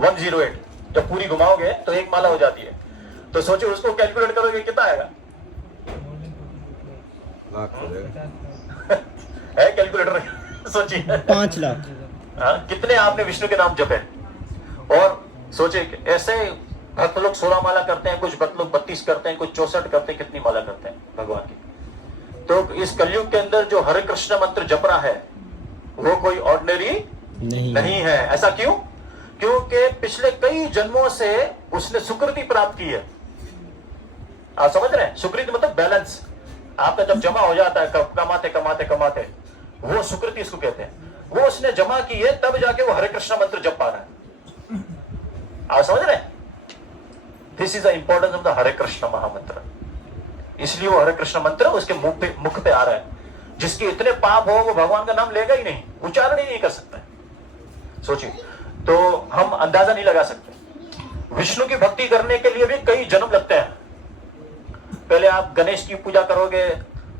108 जब पूरी घुमाओगे तो एक माला हो जाती है। तो सोचो उसको कैलकुलेट करोगे कितना आएगा? है कैलकुलेटर? सोचिए 5 लाख। कितने आपने विष्णु के नाम जपे? और सोचे ऐसे भक्त लोग 16 माला करते हैं, कुछ भक्त लोग 32 करते हैं, कुछ 64 करते हैं, कितनी माला करते हैं भगवान की। तो इस कलयुग के अंदर जो हरे कृष्ण मंत्र जप रहा है वो कोई ऑर्डिनरी नहीं है। ऐसा क्यों? क्योंकि पिछले कई जन्मों से उसने सुकृति प्राप्त की है। आप समझ रहे हैं? सुकृति मतलब बैलेंस। आपका जब जमा हो जाता है कमाते कमाते कमाते, वो सुकृति इसको कहते हैं। वो उसने जमा की है, तब जाके वो हरे कृष्ण मंत्र जप पा रहा है। आप समझ रहे हैं? This is the importance of the Hare Krishna महामंत्र। इसलिए वो हरे कृष्ण मंत्र उसके मुख पे आ रहा है। जिसके इतने पाप हो वो भगवान का नाम लेगा ही नहीं, उच्चारण ही नहीं कर सकता। सोचिए, तो हम अंदाजा नहीं लगा सकते। विष्णु की भक्ति करने के लिए भी कई जन्म लगते हैं। पहले आप गणेश की पूजा करोगे,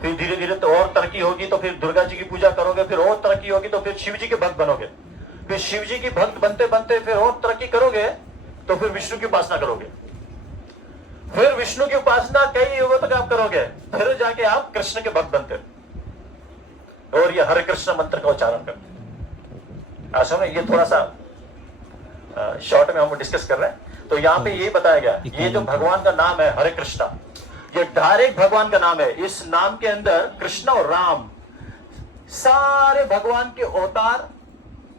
फिर धीरे धीरे तो और तरक्की होगी तो फिर दुर्गा जी की पूजा करोगे, फिर और तरक्की होगी तो फिर शिव जी के भक्त बनोगे, फिर शिव जी की भक्त बनते बनते फिर और तरक्की करोगे तो फिर विष्णु की उपासना करोगे, फिर विष्णु की उपासना कई युगों तक आप करोगे, फिर जाके आप कृष्ण के भक्त बनते और ये हरे कृष्ण मंत्र का उच्चारण करते। आशा में ये थोड़ा सा शॉर्ट में हम डिस्कस कर रहे हैं। तो यहाँ पे ये बताया गया, ये जो भगवान का नाम है हरे कृष्णा, ये डायरेक्ट भगवान का नाम है। इस नाम के अंदर कृष्ण और राम, सारे भगवान के अवतार,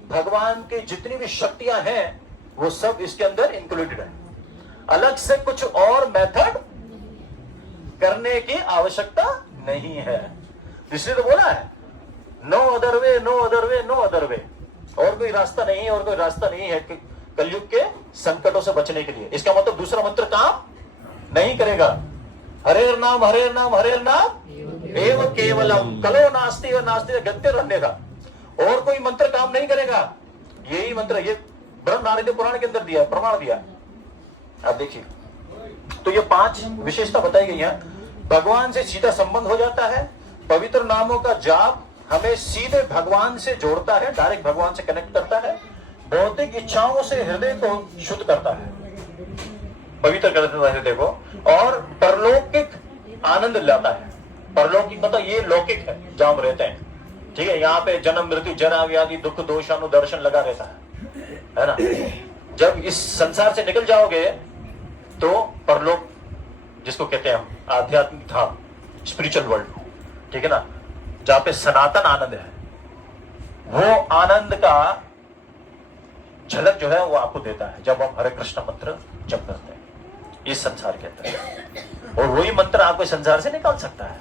भगवान की जितनी भी शक्तियां हैं वो सब इसके अंदर इंक्लूडेड है। अलग से कुछ और मेथड करने की आवश्यकता नहीं है। इसलिए तो बोला है no other way, no other way, no other way. और कोई रास्ता नहीं है, और कोई रास्ता नहीं है कलयुग के संकटों से बचने के लिए। इसका मतलब दूसरा मंत्र काम नहीं करेगा। हरे नाम हरे नाम हरे नाम एव केवलम कलो नास्ति व नास्ति गत्य रहने का। और कोई मंत्र काम नहीं करेगा। यही मंत्र, ये ब्रह्म नारद पुराण के अंदर दिया, प्रमाण दिया। आप देखिए, तो ये 5 विशेषता बताई गई है। भगवान से सीधा संबंध हो जाता है। पवित्र नामों का जाप हमें सीधे भगवान से जोड़ता है, डायरेक्ट भगवान से कनेक्ट करता है। भौतिक इच्छाओं से हृदय को शुद्ध करता है, पवित्र कर देता है हृदय को, और परलौकिक आनंद लाता है। परलौकिक मतलब ये लौकिक है जहां हम रहते हैं, ठीक है। यहाँ पे जन्म मृत्यु जरा व्याधि दुख दोष अनुदर्शन लगा रहता है ना। जब इस संसार से निकल जाओगे तो परलोक, जिसको कहते हैं हम आध्यात्मिक धाम, स्पिरिचुअल वर्ल्ड, ठीक है ना, जहां पे सनातन आनंद है, वो आनंद का झलक जो है वो आपको देता है जब हम हरे कृष्ण मंत्र जप करते हैं इस संसार के अंदर। और वही मंत्र आपको इस संसार से निकाल सकता है।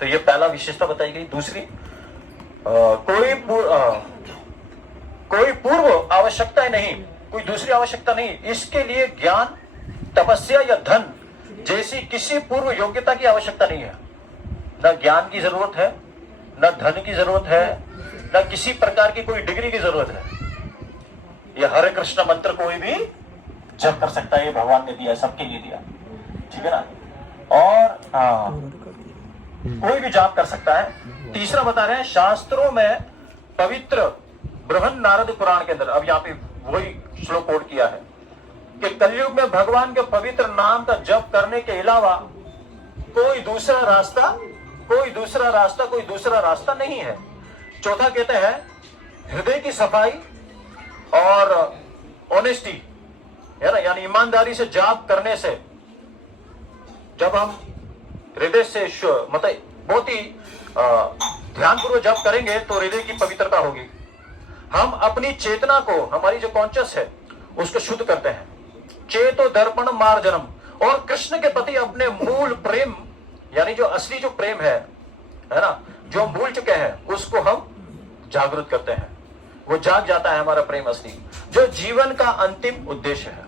तो ये पहला विशेषता बताई गई। दूसरी, कोई पूर्व आवश्यकता नहीं, कोई दूसरी आवश्यकता नहीं। इसके लिए ज्ञान, तपस्या या धन जैसी किसी पूर्व योग्यता की आवश्यकता नहीं है। न ज्ञान की जरूरत है, न धन की जरूरत है, न किसी प्रकार की कोई डिग्री की जरूरत है। ये हरे कृष्ण मंत्र कोई भी जप कर सकता है। ये भगवान ने दिया, सबके लिए दिया, ठीक है ना। और कोई भी जाप कर सकता है। तीसरा बता रहे हैं, शास्त्रों में पवित्र बृहन नारद पुराण के अंदर, अब यहाँ पे वही श्लोक कोट किया है कि कलयुग में भगवान के पवित्र नाम का जप करने के अलावा कोई दूसरा रास्ता नहीं है। चौथा कहते हैं, हृदय की सफाई और ऑनेस्टी, है ना, यानी ईमानदारी से जाप करने से, जब हम हृदय से मतलब बहुत ही ध्यानपूर्वक जाप करेंगे तो हृदय की पवित्रता होगी। हम अपनी चेतना को, हमारी जो कॉन्शियस है उसको शुद्ध करते हैं। चेतो दर्पण मार्जनम, और कृष्ण के प्रति अपने मूल प्रेम, यानी जो असली जो प्रेम है ना, जो हम भूल चुके हैं, उसको हम जागृत करते हैं। वो जाग जाता है हमारा प्रेम असली, जो जीवन का अंतिम उद्देश्य है,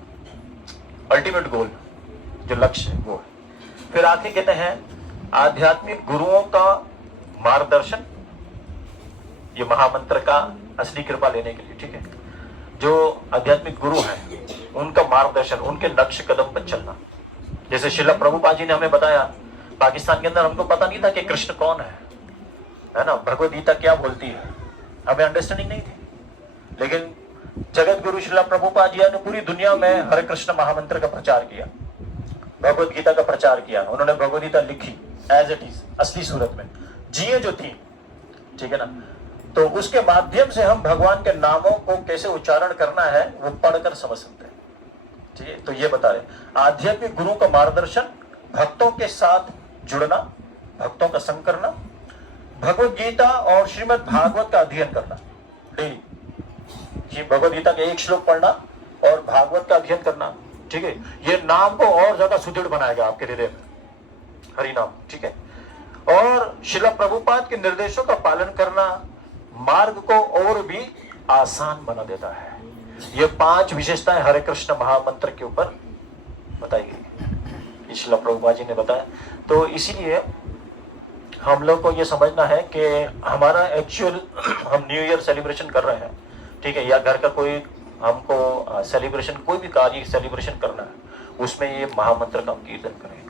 अल्टीमेट गोल, जो लक्ष्य है वो है। फिर आखिर कहते हैं, आध्यात्मिक गुरुओं का मार्गदर्शन, ये महामंत्र का असली कृपा लेने के लिए, ठीक है। जो आध्यात्मिक गुरु हैं उनका मार्गदर्शन, उनके लक्ष्य कदम पर चलना। जैसे श्रील प्रभुपाद जी ने हमें बताया, पाकिस्तान के अंदर हमको पता नहीं था कि कृष्ण कौन है ना, भगवद गीता क्या बोलती है, हमें अंडरस्टैंडिंग नहीं थी। लेकिन जगत गुरु श्रील प्रभुपाद जी ने पूरी दुनिया में हरे कृष्ण महामंत्र का प्रचार किया, भगवत गीता का प्रचार किया। उन्होंने भगवत गीता लिखी एज इट इज, असली सूरत में जिए जो थी, ठीक है ना। तो उसके माध्यम से हम भगवान के नामों को कैसे उच्चारण करना है वो पढ़कर समझ सकते हैं, ठीक है। तो ये बता रहे आध्यात्मिक गुरु का मार्गदर्शन, भक्तों के साथ जुड़ना, भक्तों का संग करना, भगवत गीता और श्रीमद् भागवत का अध्ययन करना डेली, भगवत गीता का एक श्लोक पढ़ना और भागवत का अध्ययन करना, ठीक है। ये नाम को और ज्यादा सुदृढ़ बनाएगा आपके हृदय में, हरि नाम, ठीक है। और श्रील प्रभुपाद के निर्देशों का पालन करना मार्ग को और भी आसान बना देता है। ये 5 विशेषताएं हरे कृष्ण महामंत्र के ऊपर बताई गई, श्रील प्रभुपाद जी ने बताया। तो इसीलिए हम लोग को ये समझना है कि हमारा एक्चुअल हम न्यू ईयर सेलिब्रेशन कर रहे हैं, ठीक है, या घर का कोई हमको सेलिब्रेशन, कोई भी कार्य सेलिब्रेशन करना है, उसमें ये महामंत्र का हम कीर्तन करें,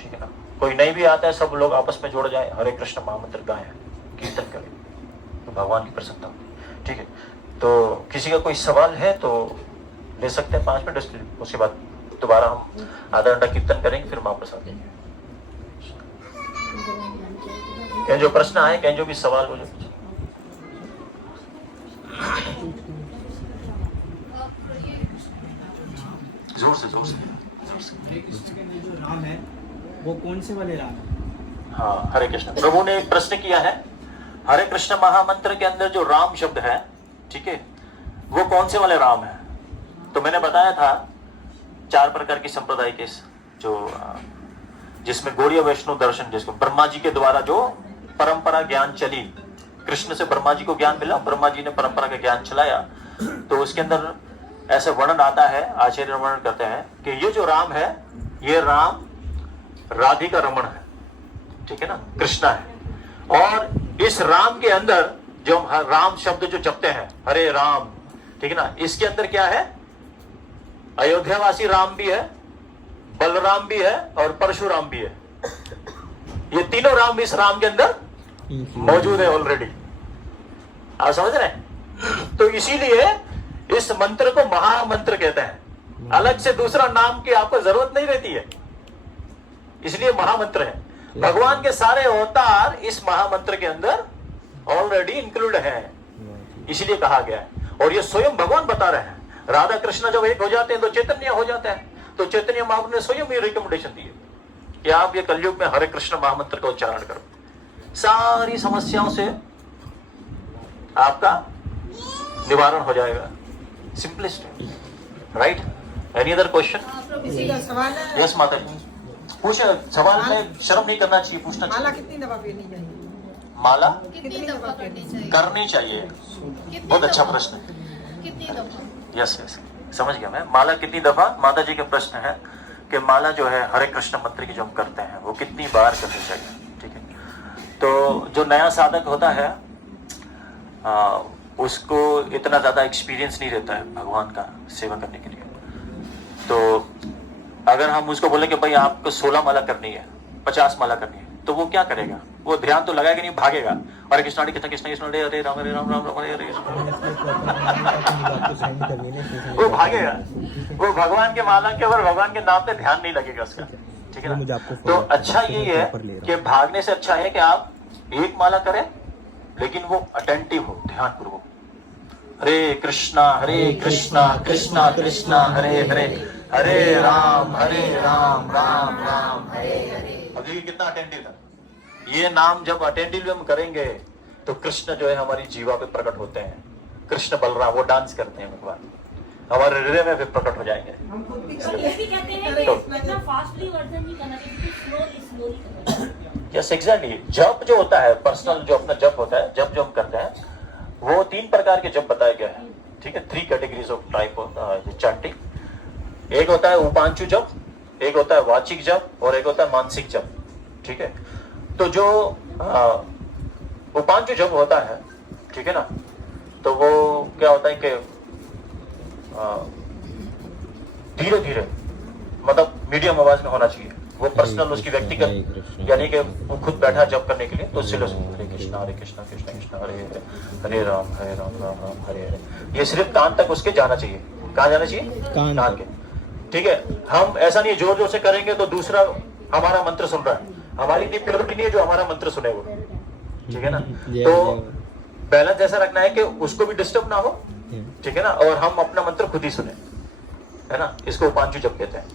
ठीक है ना। कोई नहीं भी आता है, सब लोग आपस में जुड़ जाए, हरे कृष्ण महामंत्र गाएं, कीर्तन करें, तो भगवान की प्रसन्नता होगी, ठीक है। तो किसी का कोई सवाल है तो ले सकते हैं 5 मिनट, उसके बाद दोबारा हम आधा घंटा कीर्तन करेंगे, फिर महाप्रसाद देंगे। कहीं जो प्रश्न आए, कहीं जो भी सवाल हो जाए। जोर से हरे कृष्ण के जो राम है वो कौन से वाले राम है? हाँ, हरे कृष्ण। प्रभु ने एक प्रश्न किया है, हरे कृष्ण महामंत्र के अंदर जो राम शब्द है, ठीक है, वो कौन से वाले राम है? तो मैंने बताया था 4 प्रकार की संप्रदाय के जो जिसमें गौड़ीय वैष्णव दर्शन, जिसको ब्रह्मा जी के द्वारा जो परंपरा ज्ञान चली, कृष्ण से ब्रह्मा जी को ज्ञान मिला, ब्रह्मा जी ने परंपरा का ज्ञान चलाया, तो उसके अंदर ऐसे वर्णन आता है, आचार्य वर्णन करते हैं कि ये जो राम है, ये राम राधिका रमण है, ठीक है ना, कृष्णा है। और इस राम के अंदर जो राम शब्द जो जपते हैं, हरे राम, ठीक है ना, इसके अंदर क्या है? अयोध्यावासी राम भी है, बलराम भी है और परशुराम भी है। ये तीनों राम इस राम के अंदर मौजूद है ऑलरेडी, आप समझ रहे हैं? तो इसीलिए इस मंत्र को महामंत्र कहते हैं, अलग से दूसरा नाम की आपको जरूरत नहीं रहती है, इसलिए महामंत्र है। भगवान के सारे अवतार इस महामंत्र के अंदर ऑलरेडी इंक्लूड है, इसीलिए कहा गया है। और ये स्वयं भगवान बता रहे हैं, राधा कृष्ण जब एक हो जाते हैं तो चैतन्य हो जाता है। तो चैतन्य महाप्रभु ने स्वयं ये रिकमेंडेशन दी है कि आप ये कलयुग में हरे कृष्ण महामंत्र का उच्चारण करो, सारी समस्याओं से आपका निवारण हो जाएगा। Simplest, right? Any other question? Yes माता जी, पूछे। सवाल में शर्म नहीं करना चाहिए, पूछना चाहिए। माला कितनी दफा फेरनी चाहिए? माला कितनी दफा करनी चाहिए? बहुत अच्छा प्रश्न है। कितनी दफा? यस यस, समझ गया मैं। माला कितनी दफा? माता जी का प्रश्न है कि माला जो है हरे कृष्ण मंत्र की जो हम करते हैं वो कितनी बार करनी चाहिए, ठीक है। तो जो नया साधक होता है उसको इतना ज्यादा एक्सपीरियंस नहीं रहता है भगवान का सेवा करने के लिए। तो अगर हम उसको बोले कि भाई आपको 16 माला करनी है, 50 माला करनी है, तो वो क्या करेगा? वो ध्यान तो लगाएगा नहीं, भागेगा। हरे कृष्ण हरे कृष्ण कृष्ण कृष्ण हरे राम हरे राम राम राम हरे हरे। वो भागेगा, वो भगवान के माला के और भगवान के नाम पे ध्यान नहीं लगेगा उसका, ठीक है ना। तो अच्छा यही है कि भागने से अच्छा है कि आप एक माला करें लेकिन वो अटेंटिव हो, ध्यानपूर्वक। हरे कृष्णा कृष्णा कृष्णा हरे हरे, हरे राम राम राम हरे हरे। अब देखिए कितना अटेंटिव था। ये नाम जब अटेंटिव हम करेंगे तो कृष्ण जो है हमारी जीवा पे प्रकट होते हैं। कृष्ण बलराम वो डांस करते हैं, भगवान हमारे हृदय में भी प्रकट हो जाएंगे। Yes exactly. जप जो होता है, पर्सनल जो अपना जप होता है, जप जो हम करते हैं वो 3 प्रकार के जप बताया गया है, ठीक है। 3 categories of type of chanting. एक होता है उपांशु जप, एक होता है वाचिक जप और एक होता है मानसिक जप, ठीक है। तो जो उपांशु जप होता है, ठीक है ना, तो वो क्या होता है कि धीरे धीरे, मतलब मीडियम आवाज में होना चाहिए, वो पर्सनल उसकी व्यक्तिगत, यानी कि वो खुद बैठा जप करने के लिए, तो उससे हरे कृष्णा कृष्णा कृष्णा हरे हरे, हरे राम राम राम हरे हरे। ये सिर्फ कान तक उसके जाना चाहिए। कहाँ जाना चाहिए? कान के। ठीक है, हम ऐसा नहीं जोर जोर से करेंगे तो दूसरा हमारा मंत्र सुन रहा है, हमारी इतनी प्योरिटी नहीं है जो हमारा मंत्र सुने वो। ठीक है ना, तो बैलेंस ऐसा रखना है कि उसको भी डिस्टर्ब ना हो। ठीक है ना, और हम अपना मंत्र खुद ही सुने, है ना, इसको उपांशु जप कहते हैं।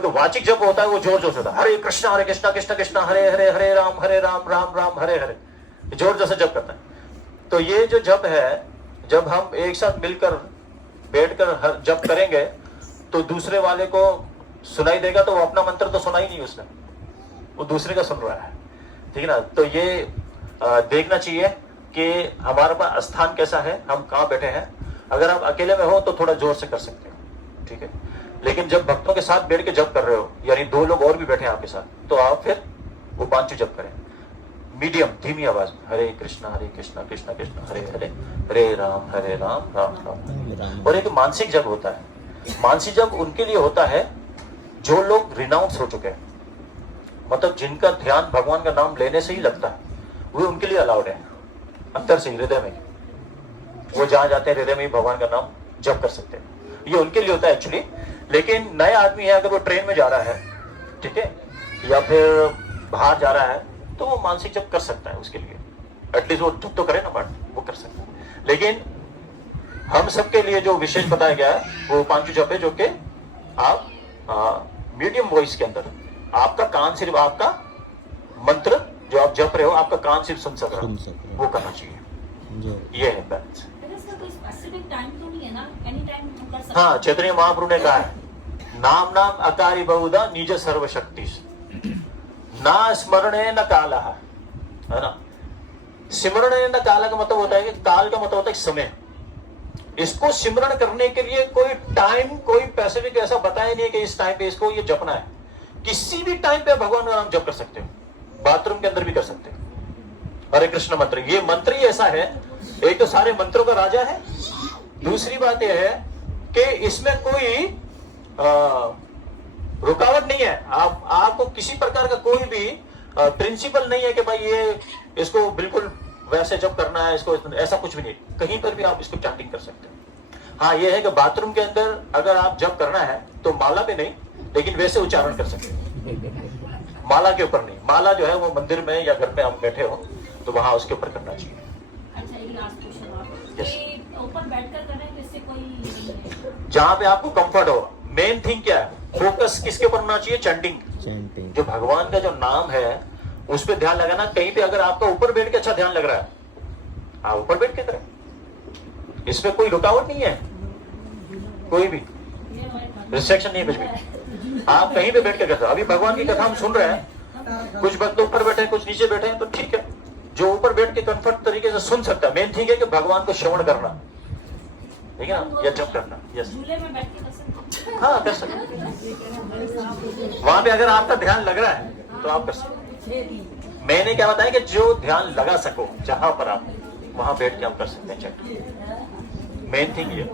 तो वाचिक जप होता है वो जोर जोर से होता है, हरे कृष्णा कृष्णा कृष्णा हरे हरे, हरे राम राम राम हरे हरे, जोर जोर से जप करता है। तो ये जो जप है, जब हम एक साथ मिलकर बैठकर जप करेंगे तो दूसरे वाले को सुनाई देगा, तो वो अपना मंत्र तो सुना ही नहीं उसने, वो दूसरे का सुन रहा है। ठीक है ना, तो ये देखना चाहिए कि हमारे पास स्थान कैसा है, हम कहाँ बैठे हैं। अगर आप अकेले में हो तो थोड़ा जोर से कर सकते हो, ठीक है, लेकिन जब भक्तों के साथ बैठ के जप कर रहे हो, यानी 2 लोग और भी बैठे हैं आपके साथ, तो आप फिर उपांशु जप करें, मीडियम धीमी आवाज में, हरे कृष्णा कृष्णा कृष्णा हरे हरे, हरे राम राम राम। और एक मानसिक जप होता है, मानसिक जप उनके लिए होता है जो लोग रिनाउंस हो चुके हैं, मतलब जिनका ध्यान भगवान का नाम लेने से ही लगता है, वो उनके लिए अलाउड है। अंदर से हृदय में, वो जहां जाते हैं हृदय में ही भगवान का नाम जप कर सकते हैं, ये उनके लिए होता है एक्चुअली। लेकिन नया आदमी है, अगर वो ट्रेन में जा रहा है, ठीक है, या फिर बाहर जा रहा है, तो वो मानसिक जप कर सकता है, उसके लिए एटलीस्ट वो जप तो करे ना, बट वो कर सकता है। लेकिन हम सबके लिए जो विशेष बताया गया है वो उपांशु जप है, जो कि आप मीडियम वॉइस के अंदर, आपका कान सिर्फ आपका मंत्र जो आप जप रहे हो, आपका कान सिर्फ सुन सक रहा है, वो करना चाहिए। ये है बैलेंस। हाँ, चैतन्य महाप्रभु ने कहा है, नाम नाम अकारी बहुधा निज सर्वशक्ति, ना स्मरणे न काला, है ना। सिमरणे न काला का मतलब होता है कि काल का मतलब होता है समय। इसको सिमरण करने के लिए कोई टाइम, कोई पैसिफिक ऐसा बताया नहीं कि इस टाइम पे इसको ये जपना है। किसी भी टाइम पे भगवान का नाम जप कर सकते हो, बाथरूम के अंदर भी कर सकते हो। हरे कृष्ण मंत्र, ये मंत्र ही ऐसा है, एक तो सारे मंत्रों का राजा है, दूसरी बात यह है कि इसमें कोई रुकावट नहीं है। आपको किसी प्रकार का कोई भी प्रिंसिपल नहीं है कि भाई ये इसको बिल्कुल वैसे जब करना है, इसको ऐसा कुछ भी नहीं, कहीं पर भी आप इसको चैंटिंग कर सकते हैं। हाँ, ये है कि बाथरूम के अंदर अगर आप जब करना है तो माला पे नहीं, लेकिन वैसे उच्चारण कर सकते हैं, माला के ऊपर नहीं। माला जो है वो मंदिर में या घर पे आप बैठे हो तो वहां उसके ऊपर करना चाहिए। अच्छा, एक लास्ट क्वेश्चन, आप ऊपर बैठकर कर रहे हैं, इससे कोई जहां पे आपको कंफर्ट हो। मेन थिंग क्या है, फोकस किसके ऊपर होना चाहिए? चैंटिंग। जो भगवान का जो नाम है उस पर ध्यान लगाना। कहीं पे अगर आपका ऊपर बैठ के अच्छा ध्यान लग रहा है, आप ऊपर बैठ के करें, इसमें कोई रुकावट नहीं है, कोई भी रिस्ट्रिक्शन नहीं है, कुछ भी। आप कहीं पे बैठ के करते हो। अभी भगवान की कथा हम सुन रहे हैं, कुछ भक्त ऊपर बैठे हैं, कुछ नीचे बैठे हैं, तो ठीक है, जो ऊपर बैठ के कंफर्ट तरीके से सुन सकता है। मेन ठीक है कि भगवान को श्रवण करना, ठीक है ना, या जप करना। यस, झूले में बैठ के कर सकते हैं? हाँ, कर सकते। वहां पे अगर आपका ध्यान लग रहा है तो आप कर सकते। मैंने क्या बताया कि जो ध्यान लगा सको जहां पर आप, वहां बैठ के आप कर सकते हैं चैट। मेन थिंग ये।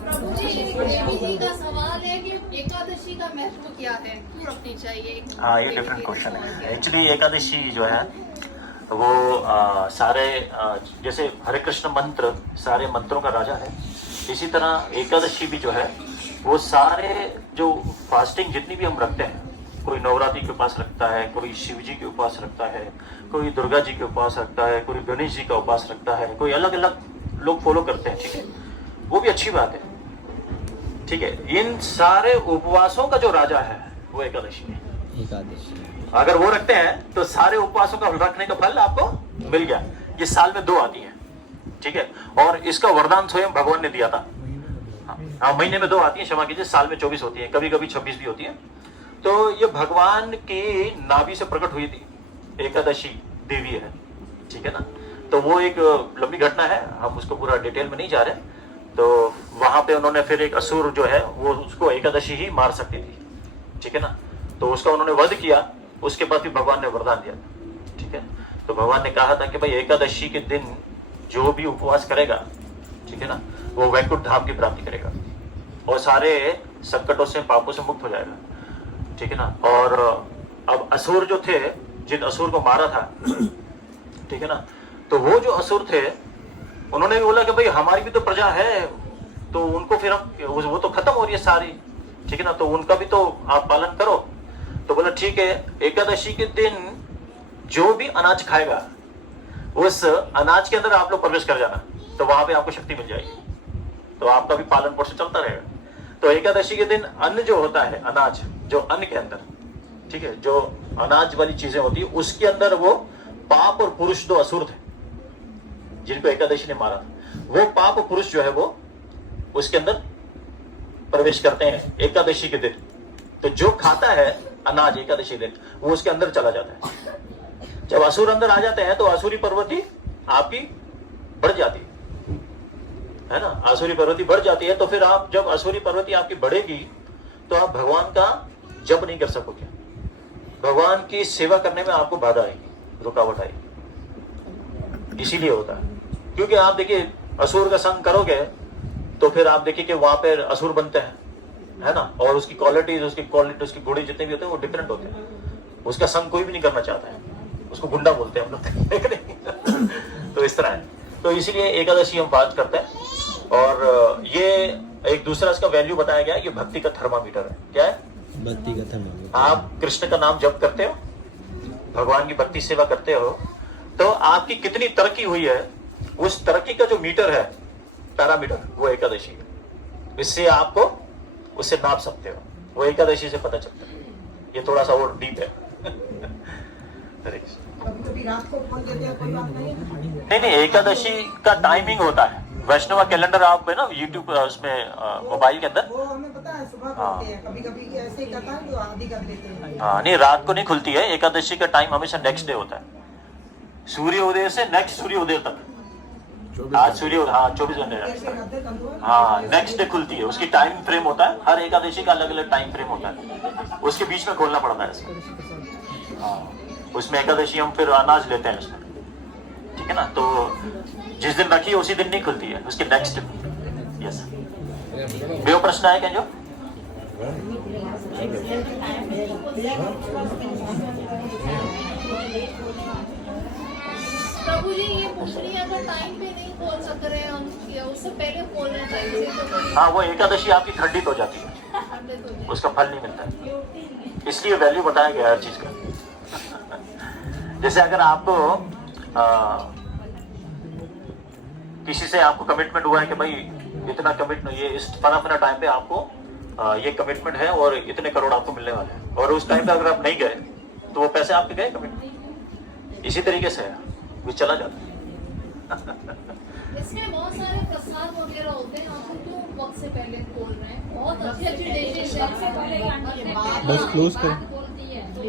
प्रभु जी, देवी जी का सवाल है कि एकादशी का महत्व क्या है, क्यों रखनी चाहिए? हाँ, ये डिफरेंट क्वेश्चन है। एक्चुअली एकादशी जो है वो सारे जैसे हरे कृष्ण मंत्र सारे मंत्रों का राजा है, इसी तरह एकादशी भी जो है वो सारे जो फास्टिंग जितनी भी हम रखते हैं, कोई नवरात्रि के उपास रखता है, कोई शिव जी के उपास रखता है, कोई दुर्गा जी के उपास रखता है, कोई गणेश जी का उपास रखता है, कोई अलग अलग लोग फॉलो करते हैं, ठीक है, वो भी अच्छी बात है, ठीक है। इन सारे उपवासों का जो राजा है वो एकादशी है। अगर वो रखते हैं तो सारे उपवासों का रखने का फल आपको मिल गया। ये साल में 2 आती है, ठीक है, और इसका वरदान स्वयं भगवान ने दिया था। हाँ, महीने में 2 आती है, क्षमा कीजिए, साल में 24 होती है, कभी कभी 26 भी होती है। तो ये भगवान की नाभि से प्रकट हुई थी एकादशी देवी है, ठीक है ना। तो वो एक लंबी घटना है, हम उसको पूरा डिटेल में नहीं जा रहे। तो वहां पे उन्होंने फिर एक असुर जो है वो उसको एकादशी ही मार सकती थी, ठीक है ना, तो उसका उन्होंने वध किया। उसके बाद भी भगवान ने वरदान दिया, ठीक है। तो भगवान ने कहा था कि भाई एकादशी के दिन जो भी उपवास करेगा, ठीक है ना, वो वैकुंठ धाम की प्राप्ति करेगा और सारे संकटों से, पापों से मुक्त हो जाएगा, ठीक है ना। और अब असुर जो थे, जिन असुर को मारा था, ठीक है ना, तो वो जो असुर थे उन्होंने भी बोला कि भाई हमारी भी तो प्रजा है, तो उनको फिर हम, वो तो खत्म हो रही है सारी, ठीक है ना, तो उनका भी तो आप पालन करो। तो बोला ठीक है, एकादशी के दिन जो भी अनाज खाएगा उस अनाज के अंदर आप लोग प्रवेश कर जाना, तो वहां पे आपको शक्ति मिल जाएगी, तो आपका भी पालन पोषण चलता रहेगा। तो एकादशी के दिन अन्न जो होता है, अनाज जो अन्न के अंदर, ठीक है, जो अनाज वाली चीजें होती है उसके अंदर वो पाप और पुरुष दो असुर थे जिनको एकादशी ने मारा था। वो पाप और पुरुष जो है वो उसके अंदर प्रवेश करते हैं एकादशी के दिन। तो जो खाता है अनाज एकादशी दिन वो उसके अंदर चला जाता है। जब असुर अंदर आ जाते हैं तो असुरी प्रवृत्ति आपकी बढ़ जाती है ना, असुरी प्रवृत्ति बढ़ जाती है। तो फिर आप जब असुरी प्रवृत्ति आपकी बढ़ेगी तो आप भगवान का जप नहीं कर सकोगे, भगवान की सेवा करने में आपको बाधा आएगी, रुकावट आएगी। इसीलिए होता है, क्योंकि आप देखिए असुर का संग करोगे तो फिर आप देखिए कि वहां पर असुर बनते हैं, है ना, और उसकी क्वालिटीज, उसकी गुण जितने भी होते हैं वो डिफरेंट होते हैं। उसका संग कोई भी नहीं करना चाहता है, उसको गुंडा बोलते हैं हम लोग। तो इस तरह है, तो इसीलिए एकादशी हम बात करते हैं। और ये एक दूसरा इसका वैल्यू बताया गया है, ये भक्ति का थर्मामीटर है। क्या है? भक्ति का थर्मामीटर। आप कृष्ण का नाम जप करते हो, भगवान की भक्ति सेवा करते हो, तो आपकी कितनी तरक्की हुई है, उस तरक्की का जो मीटर है, पैरामीटर, वो एकादशी है। इससे आपको उससे नाप सकते हो, वो एकादशी से पता चलता है। ये थोड़ा सा और डीप है। कभी रात को खोल देते हैं, कोई बात नहीं। नहीं, एकादशी का टाइमिंग होता है। वैष्णव कैलेंडर आप है ना यूट्यूब उसमें मोबाइल के अंदर, वो हमें पता है, सुबह खोलते हैं, कभी कभी ऐसे ही करता है, जो आधी कर देते हैं। हाँ, नहीं, रात को नहीं खुलती है एकादशी का टाइम, हमेशा नेक्स्ट डे होता है, सूर्योदय से नेक्स्ट सूर्योदय तक। आज सूर्योदय, हाँ 24 घंटे, हाँ नेक्स्ट डे खुलती है। उसकी टाइम फ्रेम होता है, हर एकादशी का अलग अलग टाइम फ्रेम होता है, उसके बीच में खोलना पड़ता है इसमें। हाँ, उसमें एकादशी हम फिर अनाज लेते हैं उसमें, ठीक है ना, तो जिस दिन रखी है उसी दिन नहीं खुलती है, उसके नेक्स्ट दिन। यस, बेव प्रश्न है क्या जो? प्रभु जी ये पूछ रही है, अगर टाइम पे नहीं खोल सक रहे हैं हम, उससे पहले खोलना चाहिए तो हाँ, वो एकादशी आपकी खंडित हो जाती है, उसका फल नहीं मिलता है। इसलिए वैल्यू बताया गया हर चीज का। जैसे अगर आपको किसी से आपको कमिटमेंट हुआ है कि भाई इतना कमिटमेंट, ये इस फला टाइम पे आपको ये कमिटमेंट है और इतने करोड़ आपको मिलने वाले हैं, और उस टाइम पे अगर आप नहीं गए तो वो पैसे आपके गए कमिटमेंट। इसी तरीके से वो चला जाता है। इसमें बहुत सारे प्रसाद वगैरह होते हैं, आप क्यों वक्त से पहले खोल रहे हैं? बहुत अच्छी अच्छी डिशेज बस क्लोज कर।